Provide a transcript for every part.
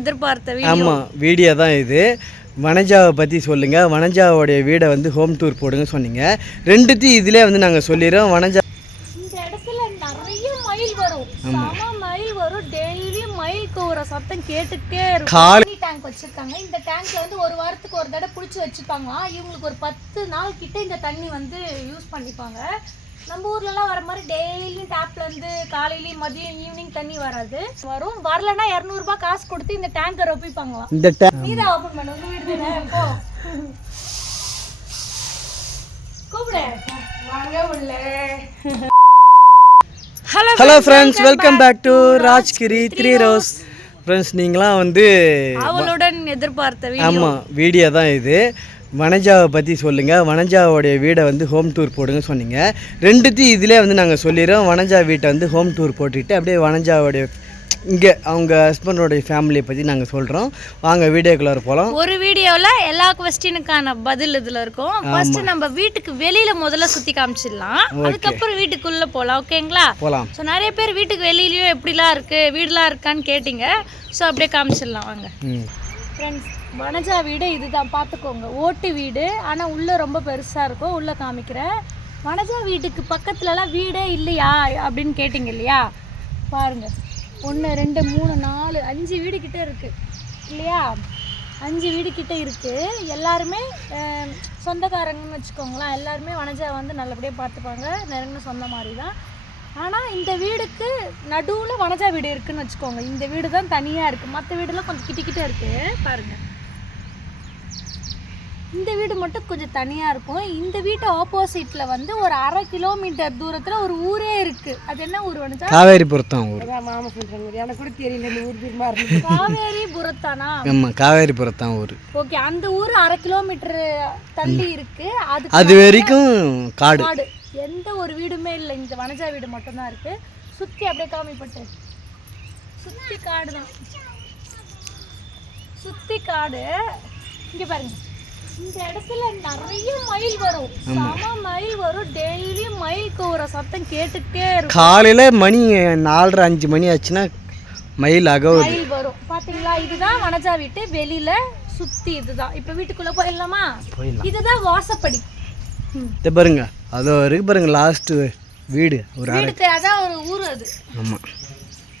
எதிர்பார்த்த வீடியோ. ஆமாம், வீடியோ தான் இது. வனஜாவை பற்றி சொல்லுங்கள், வனஜாவோடைய வீடை வந்து ஹோம் டூர் போடுங்க சொன்னீங்க. ரெண்டுத்தையும் இதிலே வந்து நாங்கள் சொல்லிடுறோம். வனஜா இந்த இடத்துல நிறைய மயில் வரும், சம மயில் வரும். டெய்லி மயில் கூவுற சத்தம் கேட்டுக்கிட்டே இருக்கும். டேங்க் வச்சிருக்காங்க. இந்த டேங்க்ல வந்து ஒரு வாரத்துக்கு ஒரு தடவை பிடிச்சி வச்சுப்பாங்க. இவங்களுக்கு ஒரு 10 நாள் கிட்ட இந்த தண்ணி வந்து யூஸ் பண்ணிப்பாங்க. நம்ம ஊர்லலாம் வர மாதிரி டெய்லியும் டேப்ல இருந்து காலையிலயும் மதியம் ஈவினிங் தண்ணி வராது. வரும், வரலன்னா 200 ரூபாய் காசு கொடுத்து இந்த டேங்கை ரொப்பிப்பாங்களாம். இந்த நீதான் ஓபன் பண்ண, உங்க வீடு தானே. போ கூப்பிடு, வாங்க உள்ள. Hello friends, welcome back to Rajgiri 3 rose. Friends, நீங்களாம் வந்து அவளுடன் எதிர்பார்த்த வீடியோ. ஆமாம், வீடியோ தான் இது. வனஜாவை பற்றி சொல்லுங்கள், வனஜாவோடைய வீடை வந்து ஹோம் டூர் போடுங்க சொன்னீங்க. ரெண்டுத்தையும் இதிலே வந்து நாங்கள் சொல்லிடுறோம். வனஜா வீட்டை வந்து ஹோம் டூர் போட்டுக்கிட்டு அப்படியே வனஜாவோடைய இங்கே அவங்க ஹஸ்பண்டோடைய ஃபேமிலியை பற்றி நாங்கள் சொல்கிறோம். வாங்க வீடியோக்குள்ளார போகலாம். ஒரு வீடியோவில் எல்லா கொஸ்டினுக்கான பதில் இதில் இருக்கும். ஃபர்ஸ்ட் நம்ம வீட்டுக்கு வெளியில் முதல்ல சுற்றி காமிச்சிடலாம், அதுக்கப்புறம் வீட்டுக்குள்ளே போகலாம். ஓகேங்களா? போகலாம். ஸோ நிறைய பேர் வீட்டுக்கு வெளியிலையும் எப்படிலாம் இருக்குது, வீடெலாம் இருக்கான்னு கேட்டிங்க. ஸோ அப்படியே காமிச்சிடலாம் வாங்க. ஃப்ரெண்ட்ஸ், வனஜா வீடு இதுதான், பார்த்துக்கோங்க. ஓட்டு வீடு, ஆனால் உள்ளே ரொம்ப பெருசாக இருக்கும். உள்ளே காமிக்கிறேன். வனஜா வீட்டுக்கு பக்கத்துலலாம் வீடே இல்லையா அப்படின்னு கேட்டிங்க இல்லையா? பாருங்கள், 1 2 3 4 5 வீடு கிட்டே இருக்குது இல்லையா? 5 வீடு கிட்டே இருக்குது. எல்லாருமே சொந்தக்காரங்கன்னு வச்சுக்கோங்களேன். எல்லாருமே வனஜா வந்து நல்லபடியாக பார்த்துப்பாங்க, நெருங்கின சொந்த மாதிரி தான். ஆனால் இந்த வீடுக்கு நடுவில் வனஜா வீடு இருக்குதுன்னு வச்சுக்கோங்க. இந்த வீடு தான் தனியாக இருக்குது, மற்ற வீடெல்லாம் கொஞ்சம் கிட்ட இருக்குது. பாருங்கள், இந்த வீடு மட்டும் கொஞ்சம் தனியாக இருக்கும். இந்த வீட்டு ஆப்போசிட்டில் வந்து ஒரு 1/2 கிலோமீட்டர் தூரத்தில் ஒரு ஊரே இருக்குது. அது என்ன ஊர் வனஜா? காவேரிபுரத்தான் ஊர். மாமா சொல்கிறாங்க, எனக்கு கூட தெரியல இந்த ஊர் பேர் மாதிரி. காவேரிபுரத்தானா? ஆமாம், காவேரிபுரத்தான் ஊர். ஓகே, அந்த ஊர் 1/2 கிலோமீட்டர் தள்ளி இருக்குது. அது வரைக்கும் காடு. எந்த ஒரு வீடுமே இல்லை, இந்த வனஜா வீடு மட்டும்தான் இருக்குது. சுற்றி அப்படியே காமிப்பட்டு சுற்றி காடு தான், சுற்றி காடு. இங்கே பாருங்க, இந்த இடத்துல நிறைய மயில் வரும், சம மயில் வரும். டெய்லியும் மயில் கூவுற சத்தம் கேட்டுக்கிட்டே இருக்கும். காலையில் மணி 4:30 5 மணி ஆச்சுன்னா மயில் மயில் வரும். பார்த்தீங்களா? இதுதான் வனஜா வீட்டு வெளியில் சுற்றி. இதுதான். இப்போ வீட்டுக்குள்ளே போயிடலாமா? இதுதான் வாசப்படி. இதை பாருங்க, அதோ இருக்கு பாருங்க, லாஸ்ட் வீடு. ஒரு வீடுக்கு அதான் ஒரு ஊர் அது. ஆமாம்,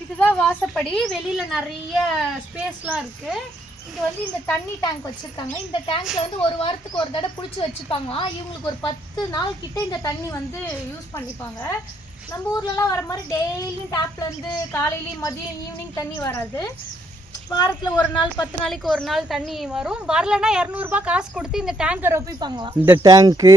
இதுதான் வாசப்படி. வெளியில் நிறைய ஸ்பேஸ்லாம் இருக்குது. இங்கே வந்து இந்த தண்ணி டேங்க் வச்சுருக்காங்க. இந்த டேங்க்கில் வந்து ஒரு வாரத்துக்கு ஒரு தடவை பிடிச்சி வச்சுப்பாங்க. இவங்களுக்கு ஒரு 10 நாள் கிட்ட இந்த தண்ணி வந்து யூஸ் பண்ணிப்பாங்க. நம்ம ஊர்லலாம் வர மாதிரி டெய்லியும் டேப்லேருந்து காலையிலையும் மதியம் ஈவினிங் தண்ணி வராது. வாரத்தில் ஒரு நாள் 10 நாளைக்கு ஒரு நாள் தண்ணி வரும். வரலன்னா 200 ரூபாய் காசு கொடுத்து இந்த டேங்கை ரொப்பிப்பாங்களாம். இந்த டேங்க்கு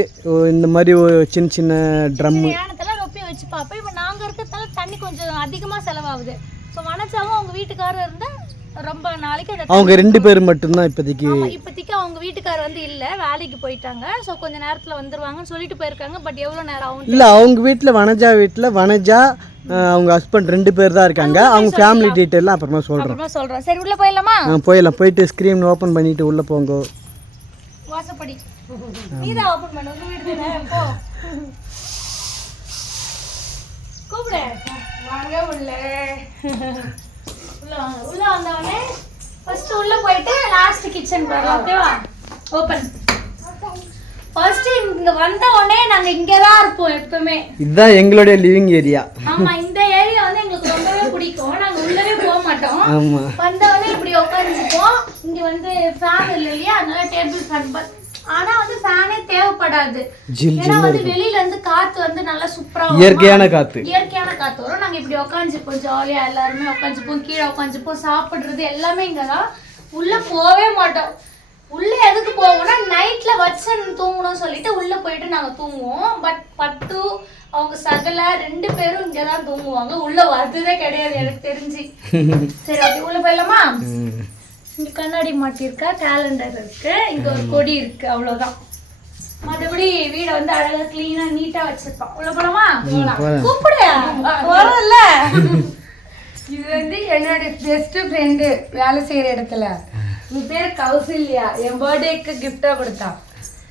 இந்த மாதிரி ஒரு சின்ன சின்ன ட்ரம்மு ஏனத்தெல்லாம் ரொப்பி வச்சு பார்ப்போம். இப்போ நாங்கள் இருக்கிறதால தண்ணி கொஞ்சம் அதிகமாக செலவாகுது. இப்போ வனஜாவும் அவங்க வீட்டுக்காரர் இருந்தால் ரொம்ப நாளைக்கு அவங்க 2 பேர் மட்டும்தான் இப்போதைக்கு. இப்போதைக்கு அவங்க வீட்டுக்காரர் வந்து இல்லை, வேலைக்கு போயிட்டாங்க. ஸோ கொஞ்சம் நேரத்தில் வந்துடுவாங்கன்னு சொல்லிட்டு போயிருக்காங்க. பட் எவ்வளோ நேரம் ஆகும் இல்லை, அவங்க வீட்டில் வனஜா அவங்க ஹஸ்பண்ட் 2 பேர் தான் இருக்காங்க. அவங்க ஃபேமிலி டீட்டெயிலாம் அப்புறமா சொல்கிறேன். சரி, உள்ளே போயிடலாமா? போயிடலாம். போயிட்டு ஸ்க்ரீன் ஓப்பன் பண்ணிட்டு உள்ளே போங்க. வாசப்படி நீதான் ஓப்பன் பண்ண, உங்க வீடு தானே. போ கூப்பிடு, வாங்க உள்ள. உள்ள வந்தவொடனே ஃபர்ஸ்ட் உள்ள போயிட்டு லாஸ்ட் கிச்சன் போறோம். ஓகேவா? ஓபன். ஃபர்ஸ்ட் இங்க வந்த உடனே நாங்க இங்க தான் இருப்போம் எப்பவுமே. இதுதான் எங்களுடைய லிவிங் ஏரியா. ஆமா, இந்த ஏரியா வந்து எங்களுக்கு ரொம்பவே பிடிக்கும். நாங்க உள்ளவே போக மாட்டோம். ஆமா, வந்த உடனே இப்படி உட்கார்ந்துப்போம். இங்க வந்து ஃபேன் இல்லையா, அதனால டேபிள் ஃபேன். ஆனா வந்து ஃபேனே தேவைப்படாது. ஏன்னா வந்து வெளியில இருந்து காத்து வந்து நல்லா சூப்பரா இயற்கையான காத்து வரும். நாங்க இப்படி உட்காந்துப்போம், ஜாலியா எல்லாருமே உட்காந்துப்போம், கீழே உட்காந்துப்போம், சாப்பிடுறது எல்லாமே இங்கதான். உள்ள போவே மாட்டோம். உள்ள எதுக்கு போவோம்னா நைட்ல வச்சு தூங்கணும்னு சொல்லிட்டு உள்ள போயிட்டு நாங்க தூங்குவோம். பட் பட்டு அவங்க சகல 2 பேரும் இங்கதான் தூங்குவாங்க. உள்ள வர்றதே கிடையாது எனக்கு தெரிஞ்சு. சரி, அப்படி உள்ள போயிடலாமா? இங்க கண்ணாடி மாட்டிருக்கா, கேலண்டர் இருக்கு, இங்க ஒரு கொடி இருக்கு, அவ்வளவுதான். மற்றபடி வீடை வந்து அழகா கிளீனா நீட்டா வச்சிருப்போம். உள்ள போலாமா? கூப்பிடு, வரல. இது வந்து என்னோட பெஸ்ட் ஃப்ரெண்டு வேலை செய்யற இடத்துல. இது பேர் கௌசல்யா. என் பர்த்டேக்கு கிஃப்டா கொடுத்தா.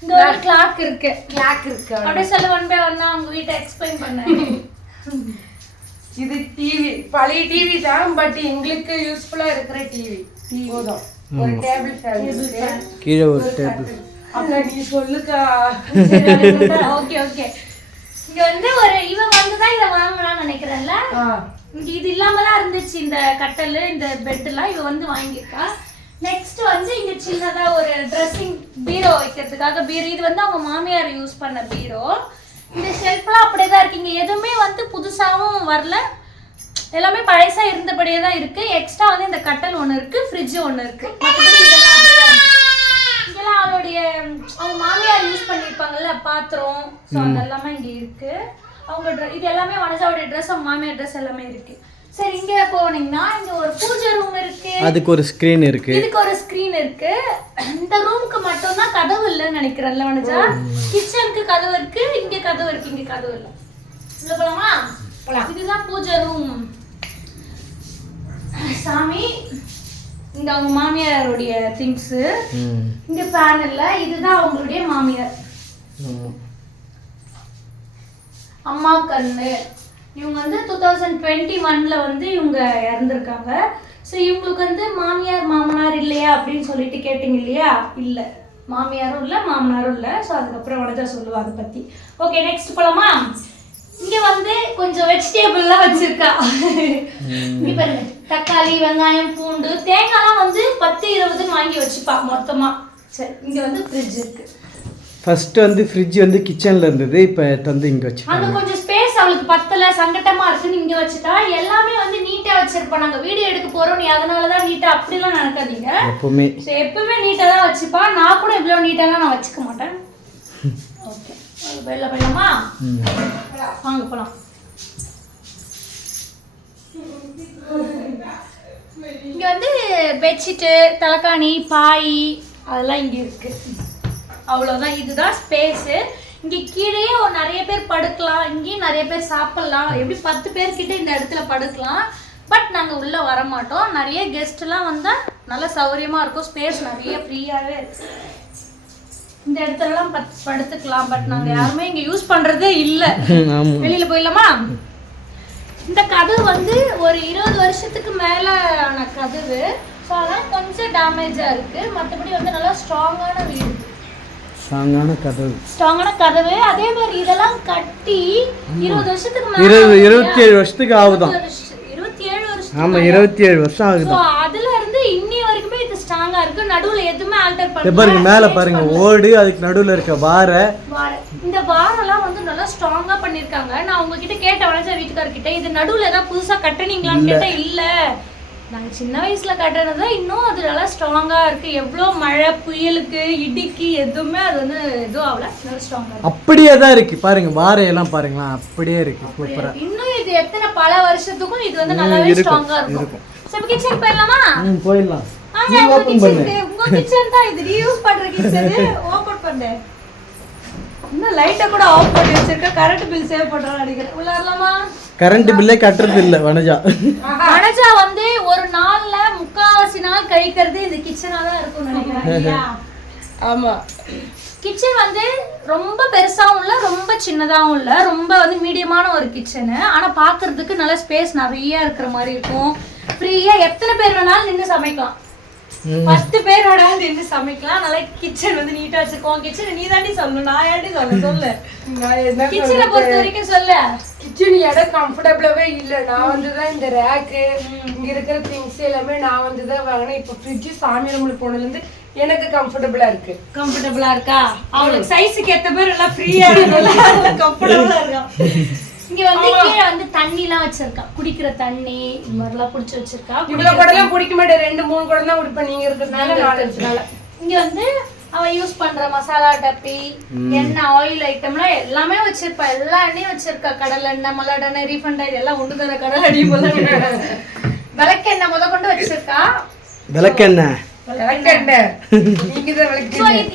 இந்த ஒரு கிளாக் இருக்கு. அப்படியே சொல்ல 1 by 1 அவங்க வீட்டை எக்ஸ்பிளைன் பண்ண. இது டிவி, பழைய டிவி தான், பட் எங்களுக்கு யூஸ்ஃபுல்லா இருக்கிற டிவி போதும். ஒரு டேபிள் ஃபேன் இருக்கு, கீழே ஒரு டேபிள். அக்கா நீ சொல்லுக்கா. Okay okay. இங்க வந்து ஒரு இவன் வந்து தான் இதை வாங்கலாம்னு நினைக்கிறேன்ல. இங்க இது இல்லாம தான் இருந்துச்சு இந்த கட்டல், இந்த பெட் எல்லாம் இவ வந்து வாங்கியிருக்கா. நெக்ஸ்ட் வந்து இங்க சின்னதா ஒரு ட்ரெஸ்ஸிங் பீரோ வைக்கிறதுக்காக பீரோ. இது வந்து அவங்க மாமியார் யூஸ் பண்ண பீரோ. இந்த ஷெல்ஃப்லாம் அப்படியே தான் இருக்கு. இங்க எதுவுமே வந்து புதுசாகவும் வரல, எல்லாமே பழசா இருந்தபடியே தான் இருக்கு. எக்ஸ்ட்ரா வந்து இந்த கட்டல் ஒன்று இருக்கு, ஃப்ரிட்ஜ் ஒன்று இருக்கு. மற்றபடி இதெல்லாம் அப்படியே தான் இருக்கு. இதெல்லாம் அவளுடைய அவங்க மாமியார் யூஸ் பண்ணியிருப்பாங்கல்ல பாத்திரம், ஸோ அதெல்லாமே இங்க இருக்கு. அவங்க இது எல்லாமே வனஜாவுடைய ட்ரெஸ், அவங்க மாமியார் ட்ரெஸ் எல்லாமே இருக்கு. சரி, இங்க போனீங்கன்னா இங்க ஒரு பூஜை ரூம் இருக்கு, அதுக்கு ஒரு ஸ்கிரீன் இருக்கு, இதுக்கு ஒரு ஸ்கிரீன் இருக்கு. இந்த ரூமுக்கு மட்டும் தான் கதவு இல்லைன்னு நினைக்கிறேன்ல வனஜா. கிச்சனுக்கு கதவு இருக்கு, இங்க கதவு இருக்கு, இங்க கதவு இல்லை. உள்ள போலாமா? இதுதான் பூஜை ரூம். சாமி, இங்க அவங்க மாமியாருடைய திங்ஸ். இங்க ஃபேன் இல்ல, இதுதான் அவங்களுடைய மாமியார். அம்மா கண்ணு. இவங்க வந்து 2021ல வந்து இவங்க இறந்துருக்காங்க. ஸோ இவங்களுக்கு வந்து மாமியார் மாமனார் இல்லையா அப்படின்னு சொல்லிட்டு கேட்டிங்க இல்லையா? இல்லை, மாமியாரும் இல்லை மாமனாரும் இல்லை. ஸோ அதுக்கப்புறம் வனஜா சொல்லுவா அதை பற்றி. ஓகே, நெக்ஸ்ட் போலாமா? இங்க வந்து கொஞ்சம் வெஜிடபிள்லாம் வச்சிருக்கா. இங்க பாருங்க, தக்காளி, வெங்காயம், பூண்டு, தேங்காய்லாம் வந்து 10-20 வாங்கி வச்சுப்பா மொத்தமா. சரி, இங்க வந்து ஃப்ரிட்ஜ் இருக்கு. ஃபர்ஸ்ட் வந்து ஃப்ரிட்ஜ் வந்து கிச்சன்ல இருந்தது, இப்போ தந்து இங்க வச்சிருக்காங்க. அங்க கொஞ்சம் ஸ்பேஸ் அவளுக்கு பத்தல, சங்கட்டமா இருக்குன்னு இங்க வச்சுட்டா. எல்லாமே வந்து நீட்டா வச்சிருப்பா. நாங்க வீடியோ எடுக்க போறோம், நீ அதனாலதான் நீட்டா அப்படிலாம் நினைக்காதீங்க. எப்பவுமே எப்பவுமே நீட்டா தான் வச்சுப்பா. நான் கூட இவ்வளவு நீட்டாலாம் நான் வச்சுக்க மாட்டேன். ஓகே, வெளில போயிடலாமா? வாங்க போலாம். இங்க வந்து பெட்ஷீட்டு, தலைக்காணி, பாய் அதெல்லாம் இங்க இருக்கு. அவ்வளோதான், இதுதான் ஸ்பேஸு. இங்கே கீழே நிறைய பேர் படுக்கலாம், இங்கேயும் நிறைய பேர் சாப்பிட்லாம். எப்படி 10 பேர்கிட்ட இந்த இடத்துல படுக்கலாம். பட் நாங்கள் உள்ளே வர மாட்டோம். நிறைய கெஸ்ட்லாம் வந்தால் நல்லா சௌகரியமாக இருக்கும். ஸ்பேஸ் நிறைய ஃப்ரீயாகவே இருக்கு. இந்த இடத்துலலாம் படுத்துக்கலாம். பட் நாங்கள் யாருமே இங்கே யூஸ் பண்ணுறதே இல்லை. வெளியில் போயிடலாமா? இந்த கதவு வந்து ஒரு 20 வருஷத்துக்கு மேலே ஆன கதவு. ஸோ அதெல்லாம் கொஞ்சம் டேமேஜாக இருக்குது. மற்றபடி வந்து நல்லா ஸ்ட்ராங்கான வீடு, ஸ்ட்ராங்கான கதவு. அதே மாதிரி இதெல்லாம் கட்டி 20 வருஷத்துக்கு மேல, 27 வருஷத்துக்கு ஆகுதான். 27 வருஷம். ஆமா, 27 வருஷம் ஆகுது. அதுல இருந்து இன்னி வரைக்குமே இது ஸ்ட்ராங்கா இருக்கு. நடுவுல எதுவுமே ஆல்டர் பண்ணல. பாருங்க, மேல பாருங்க ஓடு, அதுக்கு நடுவுல இருக்க வாரை. இந்த வாரெல்லாம் வந்து நல்லா ஸ்ட்ராங்கா பண்ணிருக்காங்க. நான் உங்ககிட்ட கேட்ட வனஜா வீட்டுக்காரர்கிட்ட, இது நடுவுல ஏதாவது புதுசா கட்டணீங்களான்னு கேட்டா இல்ல, நாங்க சின்ன வயசுல கட்டுறதா, இன்னும் அது நல்லா ஸ்ட்ராங்கா இருக்கு. எவ்வளோ மழை, புயலுக்கு, இடிக்கு எதுவுமே அது வந்து எதுவும் ஆகல, நல்லா ஸ்ட்ராங்கா இருக்கு. அப்படியே தான் இருக்கு. பாருங்க வாரையெல்லாம் பாருங்களா, அப்படியே இருக்கு. சூப்பரா. இன்னும் இது எத்தனை பல வருஷத்துக்கும் இது வந்து நல்லாவே ஸ்ட்ராங்கா இருக்கும். சரி, கிச்சன் போயிடலாமா? போயிடலாம். உங்க கிச்சன் தான் இது, யூஸ் பண்ற கிச்சன். ஓபன் பண்ணு. இன்னும் லைட்டை கூட ஆஃப் பண்ணி வச்சிருக்க. கரண்ட் பில் சேவ் பண்றான்னு நினைக்கிறேன். உள்ள வரலாமா? கரண்ட் பில்லே கட்டுறது இல்ல வனஜா. வனஜா வந்து ஒரு நாள்ல 3/4 நாள் கழிக்கிறது இந்த கிச்சனா தான் இருக்கும்னு நினைக்கிறேன். ஆமா, கிச்சன் வந்து ரொம்ப பெருசாவும் இல்ல, ரொம்ப சின்னதாவும் இல்ல, ரொம்ப வந்து மீடியமான ஒரு கிச்சனு. ஆனா பாக்குறதுக்கு நல்ல ஸ்பேஸ் நிறைய இருக்கிற மாதிரி இருக்கும். ஃப்ரீயா எத்தனை பேர் வேணாலும் நின்று சமைக்கலாம். 10 பேர் வேணாலும் நின்று சமைக்கலாம். நல்லா கிச்சன் வந்து நீட்டா வச்சிருக்கோம். கிச்சன் நீ தாண்டி சொல்லணும், நான் ஏன்டி சொல்லு. கிச்சனை பொறுத்த வரைக்கும் சொல்லு. கிச்சன் இடம் கம்ஃபர்டபுளாவே இல்லை. நான் வந்துதான் இந்த ரேக்கு, இங்க இருக்கிற திங்ஸ் எல்லாமே நான் வந்துதான் வாங்கினேன். இப்போ ஃப்ரிட்ஜ் சாமி ரூம்ல போனதுல இருந்து எனக்கு கம்ஃபர்டபுளா இருக்கு. கம்ஃபர்டபுளா இருக்கா? அவளுக்கு சைஸுக்கு ஏத்த பேர் எல்லாம் ஃப்ரீயா இருக்குல்ல, கம்ஃபர்டபுளா இருக்கா. இங்க வந்து கீழே வந்து தண்ணி எல்லாம் வச்சிருக்கா, குடிக்கிற தண்ணி இந்த மாதிரி எல்லாம் புடிச்சு வச்சிருக்கா. இவ்வளவு கூட எல்லாம் குடிக்க மாட்டேன், 2-3 குடம் தான் குடிப்பேன். நீங்க இருக்கிறதுனால 4-5 நாள். இங்க வந்து அவ யூஸ் பண்ற மசாலா டப்பி, எண்ணெய், ஆயில் ஐட்டம்லாம் எல்லாமே வச்சிருப்பா. எல்லா எண்ணெயும் வச்சிருக்கா. கடலை எண்ணெய், மல்லாடெண்ணெய், ரீஃபண்ட் ஆயில் எல்லாம் ஒன்று தர கடலை அடி போல. விளக்கெண்ணெய் முத கொண்டு வச்சிருக்கா. விளக்கெண்ணெய்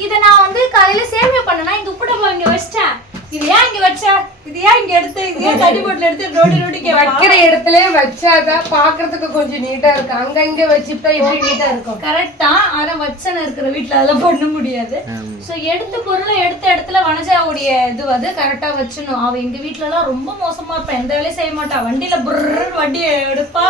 இதை நான் வந்து காலையில சேவை பண்ணனா, இங்க உப்பு டப்பா இங்க வச்சிட்டேன். இது ஏன் இங்க வச்ச, இது ஏன் இங்க எடுத்து, இது ஏன் தண்ணி போட்டுல எடுத்து நோண்டி கேட்பா. வைக்கிற இடத்துல வச்சாதான் பாக்குறதுக்கு கொஞ்சம் நீட்டா இருக்கு. அங்க இங்க வச்சுட்டா எப்படி நீட்டா இருக்கும்? கரெக்டா. ஆனா வச்சன இருக்கிற வீட்டுல அதெல்லாம் பண்ண முடியாது. சோ எடுத்த பொருளை எடுத்த இடத்துல வனஜாவுடைய இது வந்து கரெக்டா வச்சணும். அவ எங்க வீட்டுல எல்லாம் ரொம்ப மோசமா இருப்பா, எந்த வேலையும் செய்ய மாட்டா. வண்டியில புர்ரு வண்டியை எடுப்பா,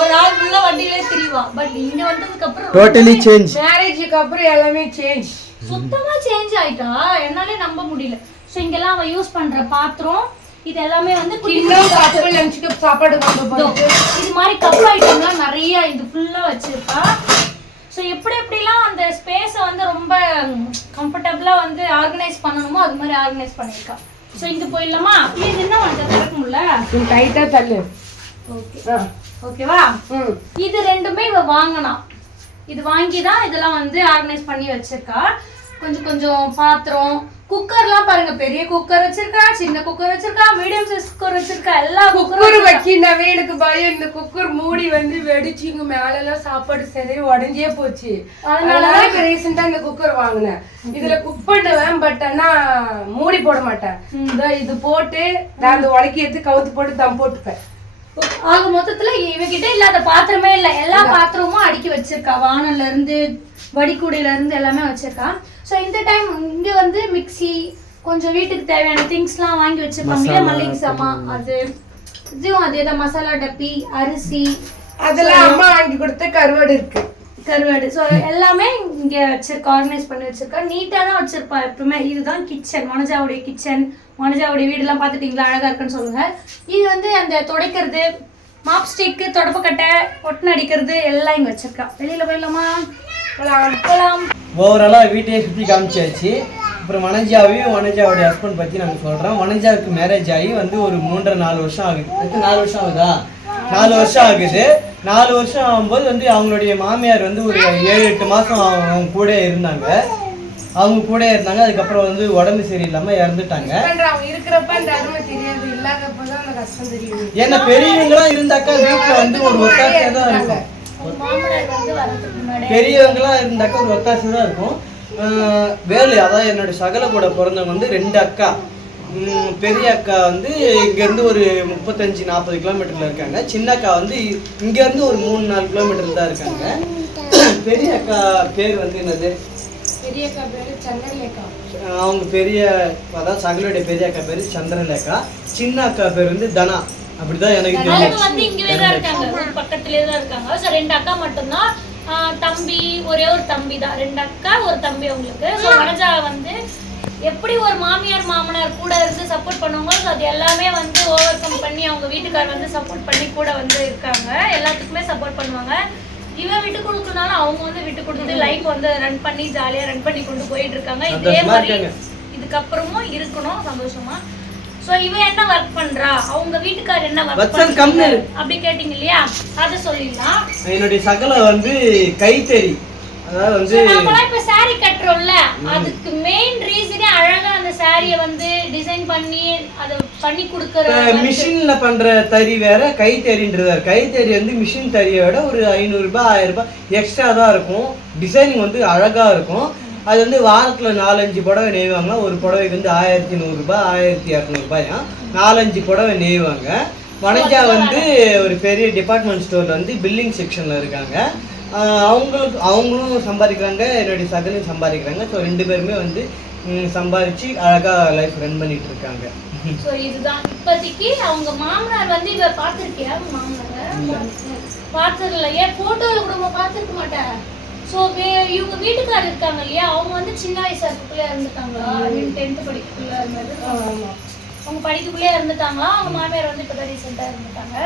ஒரு ஆள் உள்ள வண்டியிலே திரிவா. பட் இங்க வந்ததுக்கு அப்புறம் டோட்டலி சேஞ்ச். மேரேஜுக்கு அப்புறம் எல்லாமே சேஞ்ச், சுத்தமா சேஞ்ச் ஆயிட்டா. என்னாலே நம்ப முடியல. சோ இங்கெல்லாம் அவ யூஸ் பண்ற பாத்திரம் இது எல்லாமே வந்து கப்பு லஞ்சுக்கு சாப்பாடு கொண்டு போறது, இது மாதிரி கப் ஐட்டம்லாம் நிறைய இது ஃபுல்லா வச்சிருப்பா. ஸோ எப்படி எப்படிலாம் அந்த ஸ்பேஸை வந்து ரொம்ப கம்ஃபர்டபுளாக வந்து ஆர்கனைஸ் பண்ணணுமோ அது மாதிரி ஆர்கனைஸ் பண்ணியிருக்கா. ஸோ இங்கே போயிடலாமா? இது என்ன வந்து திறக்கும்ல, டைட்டா தள்ளு. ஓகே ஓகேவா. இது ரெண்டுமே இவ வாங்கினா, இது வாங்கி தான் இதெல்லாம் வந்து ஆர்கனைஸ் பண்ணி வச்சிருக்கா. கொஞ்சம் கொஞ்சம் பாத்திரம், குக்கர்லாம் பாருங்க, பெரிய குக்கர் வச்சிருக்கா, சின்ன குக்கர் வச்சிருக்கா, மீடியம் சைஸ் குக்கர் வச்சிருக்கா. எல்லா குக்கர் வைக்கினாவே எனக்கு பயம். இந்த குக்கர் மூடி வந்து வெடிச்சு இங்க மேல எல்லாம் சாப்பாடு செதறி உடஞ்சே போச்சு. அதனாலதான் இப்ப ரீசெண்டா இந்த குக்கர் வாங்கினேன். இதுல குக் பண்ணுவேன், பட் ஆனா மூடி போட மாட்டேன். இது போட்டு நான் அந்த உலக்கி எடுத்து கவுத்து போட்டு தம் போட்டுப்பேன். ஆக மொத்தத்துல இவகிட்ட இல்லாத பாத்திரமே இல்ல, எல்லா பாத்திரமும் அடுக்கி வச்சிருக்கா. வானல்ல இருந்து வடிகூடையில இருந்து எல்லாமே வச்சிருக்கா. ஸோ இந்த டைம் இங்க வந்து மிக்சி, கொஞ்சம் வீட்டுக்கு தேவையான திங்ஸ்லாம் வாங்கி வச்சிருப்பாங்க, மல்லிகை சாமான், அது இதுவும் அதே தான், மசாலா டப்பி, அரிசி, அதெல்லாம் அம்மா வாங்கி கொடுத்த கருவாடு இருக்கு, கருவாடு. ஸோ எல்லாமே இங்க வச்சிருக்கா, ஆர்கனைஸ் பண்ணி வச்சிருக்கா. நீட்டா தான் வச்சிருப்பா எப்பவுமே. இதுதான் கிச்சன், வனஜாவுடைய கிச்சன். வனஜாவுடைய வீடெல்லாம் பார்த்துட்டீங்களா, அழகா இருக்குன்னு சொல்லுங்க. இது வந்து அந்த துடைக்கிறது, மாப் ஸ்டிக்கு, தொடப்பக்கட்டை, ஒட்டனை அடிக்கிறது எல்லாம் இங்க வச்சிருக்கா. வெளியில போயிடலாமா? போலாம். ஓவராலாக வீட்டையே சுற்றி காமிச்சாச்சு. அப்புறம் வனஜாவையும் வனஜாவுடைய ஹஸ்பண்ட் பற்றி நாங்கள் சொல்கிறோம். வனஜாவுக்கு மேரேஜ் ஆகி வந்து ஒரு 3.5-4 வருஷம் ஆகுது. 4 வருஷம் ஆகுதா? 4 வருஷம் ஆகுது. 4 வருஷம் ஆகும்போது வந்து அவங்களுடைய மாமியார் வந்து ஒரு 7-8 மாதம் அவங்க கூட இருந்தாங்க. அதுக்கப்புறம் வந்து உடம்பு சரியில்லாமல் இறந்துட்டாங்க. ஏன்னா பெரியவங்களாம் இருந்தாக்கா வீட்டில் வந்து ஒரு ஒத்தாசையாக தான் இருக்கும். பெரியவங்களாம் இருந்தாக்கா ஒரு ஒத்தாசை தான் இருக்கும். வேலு, அதாவது என்னோட சகல கூட பிறந்தவங்க வந்து 2 அக்கா. பெரிய அக்கா வந்து இங்கேருந்து ஒரு 35-40 கிலோமீட்டரில் இருக்காங்க. சின்ன அக்கா வந்து இங்கேருந்து ஒரு 3-4 கிலோமீட்டர் தான் இருக்காங்க. பெரிய அக்கா பேர் வந்து என்னது? பெரிய அக்கா பேரு சந்திரலேகா. அவங்க பெரிய, அதாவது சகலுடைய பெரிய அக்கா பேரு சந்திரலேகா. சின்ன அக்கா பேர் வந்து தனா. அப்படிதான் எனக்கு தெரியும். பக்கத்துலயே தான் இருக்காங்க. ஸோ 2 அக்கா மட்டும்தான். தம்பி, ஒரே ஒரு தம்பி தான். 2 அக்கா, ஒரு தம்பி அவங்களுக்கு. ஸோ வனஜா வந்து எப்படி ஒரு மாமியார் மாமனார் கூட இருந்து சப்போர்ட் பண்ணுவாங்க, ஸோ அது எல்லாமே வந்து ஓவர் கம் பண்ணி அவங்க வீட்டுக்கார் வந்து சப்போர்ட் பண்ணி கூட வந்து இருக்காங்க. எல்லாத்துக்குமே சப்போர்ட் பண்ணுவாங்க. இவன் விட்டு கொடுக்கறனால அவங்க வந்து விட்டு கொடுத்து லைஃப் வந்து ரன் பண்ணி ஜாலியா ரன் பண்ணி கொண்டு போயிட்டு இருக்காங்க. இதே மாதிரி இதுக்கப்புறமும் இருக்கணும் சந்தோஷமா. சோ இவ என்ன வர்க் பண்றா, அவங்க வீட்டுக்காரர் என்ன வர்க் பண்றாங்க அப்படி கேட்டிங்க இல்லையா, அத சொல்லிடலாம். என்னுடைய சகல வந்து கைத்தறி, அதாவது வந்து நாம இப்ப saree கட்டறோம்ல, அதுக்கு மெயின் ரீசனே அழகா அந்த சாரியை வந்து டிசைன் பண்ணி அத பண்ணி கொடுக்கற. மிஷின்ல பண்ற தறி வேற, கைத்தறின்றது. கைத்தறி வந்து மிஷின் தறியோட ஒரு 500 ரூபாய் 1000 ரூபாய் எக்ஸ்ட்ரா தான் இருக்கும். டிசைனிங் வந்து அழகா இருக்கும். அது வந்து வாரத்துல 4-5 புடவை நெய்வாங்க. ஒரு புடவைக்கு வந்து 1100 ரூபாய் 1200 ரூபாயா 4-5 புடவை நெய்வாங்க. வனஜா வந்து ஒரு பெரிய டிபார்ட்மெண்ட் ஸ்டோர்ல வந்து பில்லிங் செக்ஷன்ல இருக்காங்க. அவங்களும் சம்பாதிக்கிறாங்க, என்னுடைய சகலும் சம்பாதிக்கிறாங்க. ஸோ 2 பேருமே வந்து சம்பாதிச்சு அழகா லைஃப் ரன் பண்ணிட்டு இருக்காங்க. ஸோ இதுதான் இப்போதைக்கு. அவங்க மாமனார் வந்து இவ பார்த்துருக்கியா? மாமனார் பார்த்ததில்ல, ஏன் ஃபோட்டோவில் கூட பார்த்துருக்க மாட்டேன். ஸோ இவங்க வீட்டுக்காரர் இருக்காங்க இல்லையா, அவங்க வந்து சின்ன வயசா இருக்குள்ளே இருந்துட்டாங்களா? 10th படிக்கக்குள்ள இருந்தது. அவங்க படிக்கக்குள்ளே இருந்துட்டாங்களா? அவங்க மாமியார் வந்து இப்போ தான் ரீசெண்டாக இருந்துட்டாங்க.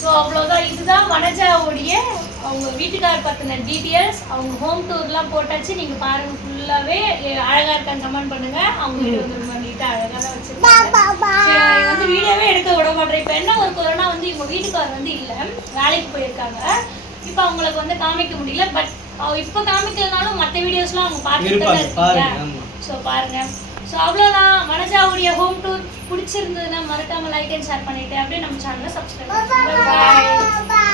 ஸோ அவ்வளோதான். இதுதான் வனஜாவுடைய அவங்க வீட்டுக்காரர் பற்றின டீட்டெயில்ஸ். அவங்க ஹோம் டூர்லாம் போட்டாச்சு, நீங்கள் பாருங்கள். ஃபுல்லாகவே அழகாக இருக்கான்னு கமெண்ட் பண்ணுங்கள். அவங்க வீடு வந்து ரொம்ப நீட்டாக அழகாக தான் வச்சுருக்காங்க. வந்து வீடியோவே எடுக்க விட மாட்டேன். இப்போ என்ன ஒரு கொரோனா வந்து இவங்க வீட்டுக்காரர் வந்து இல்லை, வேலைக்கு போயிருக்காங்க. இப்போ அவங்களுக்கு வந்து காமிக்க முடியல. பட் இப்போ காமிக்கலனாலும் மற்ற வீடியோஸ்லாம் அவங்க பார்த்துட்டு தான் இருக்கீங்க. ஸோ பாருங்கள். ஸோ அவ்வளோதான். வனஜாவுடைய ஹோம் டூர் பிடிச்சிருந்ததுன்னா மறக்காமல் லைக் அண்ட் ஷேர் பண்ணிவிட்டு அப்படியே நம்ம சேனலை சப்ஸ்கிரைப் பண்ணுங்க.